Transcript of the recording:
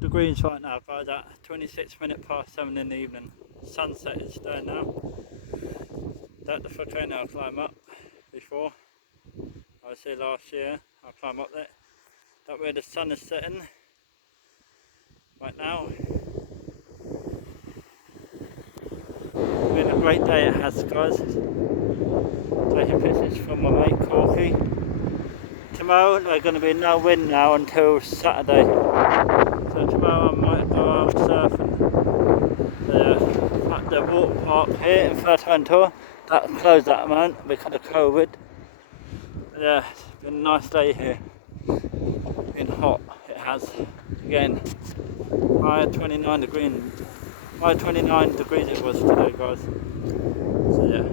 degrees right now, guys, at 7 in the evening. Sunset is there now. That the volcano I climbed up before. I was here last year. I climbed up there. That where the sun is setting right now. Been a great day it has, guys. Taking pictures from my mate Corky. Tomorrow there's going to be no wind now until Saturday. So tomorrow I might go out surfing. The water park here in Fuerteventura, that closed at the moment because of COVID. Yeah, it's been a nice day here. Been hot, it has. Again, high 29 degrees it was today, guys. So yeah.